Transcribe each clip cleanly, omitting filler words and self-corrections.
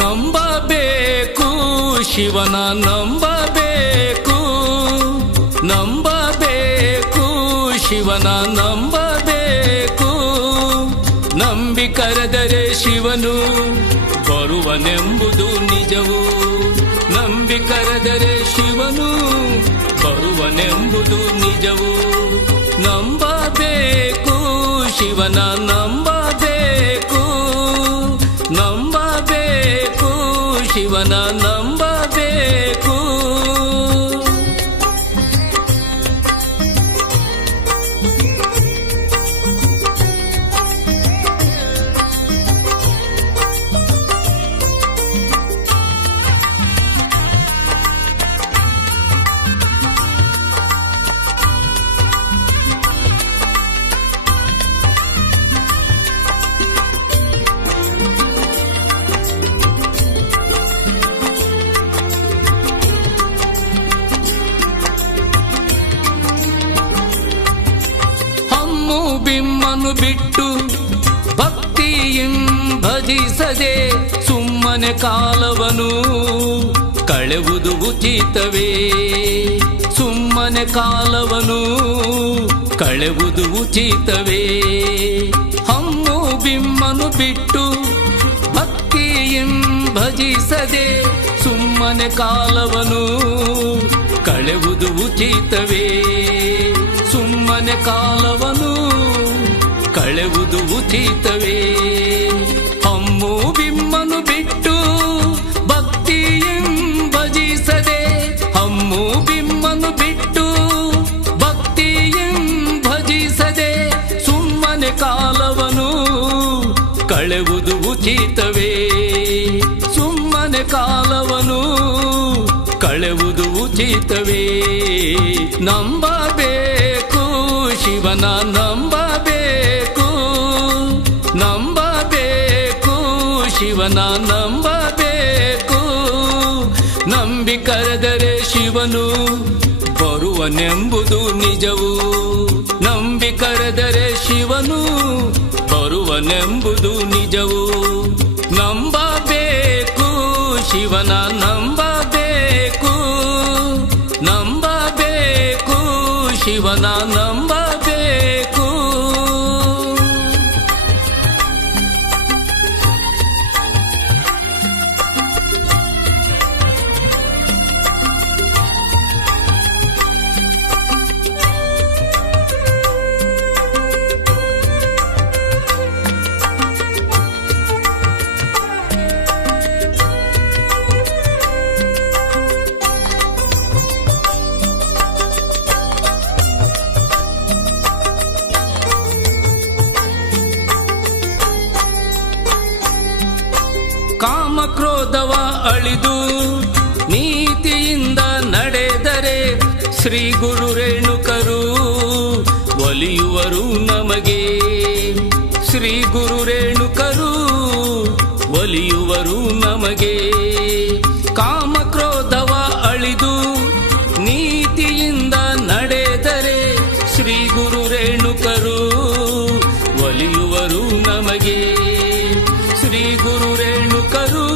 ನಂಬಬೇಕು ಶಿವನ ನಂಬಬೇಕು, ನಂಬಬೇಕು ಶಿವನ ನಂಬಬೇಕು. ನಂಬಿ ಕರೆದರೆ ಶಿವನು ಬರುವನೆಂಬುದು ನಿಜವು. ನಂಬಿ ಕರೆದರೆ ಶಿವನು ಬರುವನೆಂಬುದು ನಿಜವು. ನಂಬಬೇಕು ಶಿವನ ನಂಬಬೇಕು, ನಂಬಬೇಕು ಶಿವನ ನಂಬಬೇಕು. ಬಿಮ್ಮನು ಬಿಟ್ಟು ಭಕ್ತಿಯಿಂ ಭಜಿಸದೆ ಸುಮ್ಮನೆ ಕಾಲವನು ಕಳೆವುದು ಉಚಿತವೇ. ಸುಮ್ಮನೆ ಕಾಲವನು ಕಳೆವುದು ಉಚಿತವೇ. ಹಮ್ಮು ಬಿಮ್ಮನು ಬಿಟ್ಟು ಭಕ್ತಿಯಿಂ ಭಜಿಸದೆ ಸುಮ್ಮನೆ ಕಾಲವನು ಕಳೆವುದು ಉಚಿತವೇ. ಸುಮ್ಮನೆ ಕಾಲವನು ಕಳೆವುದು ಉಚಿತವೇ. ಹಮ್ಮು ಬಿಮ್ಮನು ಬಿಟ್ಟು ಭಕ್ತಿಯಿಂ ಭಜಿಸದೆ, ಹಮ್ಮು ಬಿಮ್ಮನು ಬಿಟ್ಟು ಭಕ್ತಿಯಿಂ ಭಜಿಸದೆ ಸುಮ್ಮನೆ ಕಾಲವನು ಕಳೆವುದು ಉಚಿತವೇ. ಸುಮ್ಮನೆ ಕಾಲವನು ಕಳೆವುದು ಉಚಿತವೇ. ನಂಬಬೇಕು ಶಿವನ ನಂಬಬೇಕು, ನಂಬಬೇಕು ಶಿವನ ನಂಬಬೇಕು. ನಂಬಿ ಕರೆದರೆ ಶಿವನು ಬರುವನೆಂಬುದು ನಿಜವು. ನಂಬಿ ಕರೆದರೆ ಶಿವನು ಬರುವನೆಂಬುದು ನಿಜವು. ನಂಬಬೇಕು ಶಿವನ ನಂಬಬೇಕು, ನಂಬಬೇಕು ಶಿವನ ನಂಬಬೇಕು. ಕಾಮಕ್ರೋಧವ ಅಳಿದು ನೀತಿಯಿಂದ ನಡೆದರೆ ಶ್ರೀ ಗುರು ರೇಣುಕರು ಒಲಿಯುವರು ನಮಗೆ. ಶ್ರೀ ಗುರು ರೇಣುಕರು ಒಲಿಯುವರು ನಮಗೆ. ಕಾಮಕ್ರೋಧವ ಅಳಿದು ನೀತಿಯಿಂದ ನಡೆದರೆ ಶ್ರೀ ಗುರು ರೇಣುಕರು ಒಲಿಯುವರು ನಮಗೆ. ಶ್ರೀ ಗುರು ರೇಣುಕರು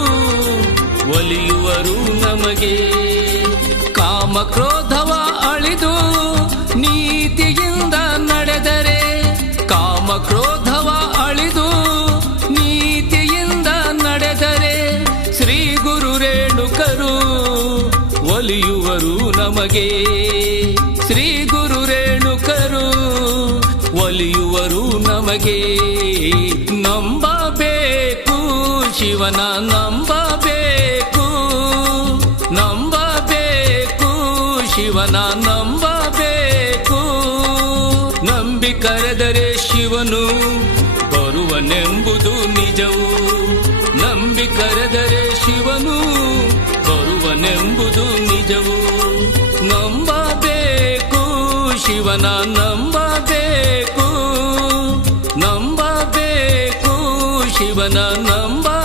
ಒಲಿಯುವರು ನಮಗೆ. ಕಾಮಕ್ರೋಧವ ಅಳಿದು ನೀತಿಯಿಂದ ನಡೆದರೆ, ಕಾಮಕ್ರೋಧವ ಅಳಿದು ನೀತಿಯಿಂದ ನಡೆದರೆ ಶ್ರೀ ಗುರು ರೇಣುಕರು ಒಲಿಯುವರು ನಮಗೆ. ಶ್ರೀ ಗುರು ರೇಣುಕರು ಒಲಿಯುವರು ನಮಗೆ. ನಂಬಬೇಕು ಶಿವನ ನಂಬಬೇಕು, ನಂಬಬೇಕು ಶಿವನ ನಂಬಬೇಕು. ನಂಬಿ ಕರೆದರೆ ಶಿವನು ಬರುವನೆಂಬುದು ನಿಜವು. ನಂಬಿ ಕರೆದರೆ ಶಿವನು ಬರುವನೆಂಬುದು ನಿಜವು. ನಂಬಬೇಕು, ಶಿವನ ನಂಬಬೇಕು, ನಂಬಬೇಕು, ಶಿವನ ನಂಬ